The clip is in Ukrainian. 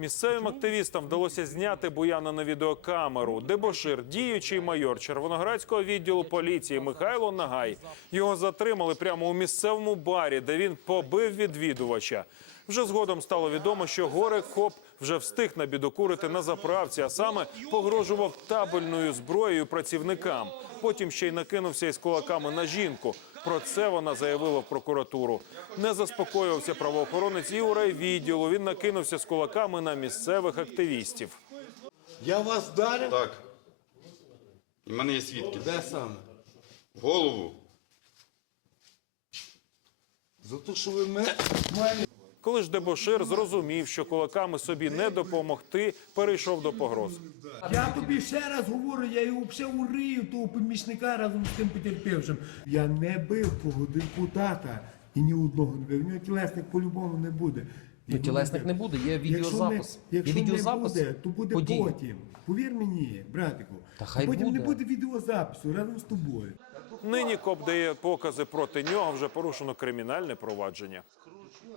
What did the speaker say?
Місцевим активістам вдалося зняти Буяна на відеокамеру. Дебошир, діючий майор Червоноградського відділу поліції Михайло Нагай. Його затримали прямо у місцевому барі, де він побив відвідувача. Вже згодом стало відомо, що горе коп вже встиг набідокурити на заправці, а саме погрожував табельною зброєю працівникам. Потім ще й накинувся із кулаками на жінку. Про це вона заявила в прокуратуру. Не заспокоювався правоохоронець і у райвідділу. Він накинувся з кулаками на місцевих активістів. Я вас вдарив? Так. І в мене є свідки. Де саме? В голову. За те, що ви мене. Коли ж Дебошир зрозумів, що кулаками собі не допомогти, перейшов до погроз. Я тобі ще раз говорю, я його все урию, того помічника разом з тим потерпівшим. Я не бив того депутата і ні одного не бив. У нього тілесник по-любому не буде. Ну, тілесник не буде, є відеозапис. Якщо, не, якщо є відеозапис не буде, то буде подій. потім. Повір мені, братику. Та хай потім не буде. буде відеозапису разом з тобою. Нині коп дає покази проти нього. Вже порушено кримінальне провадження.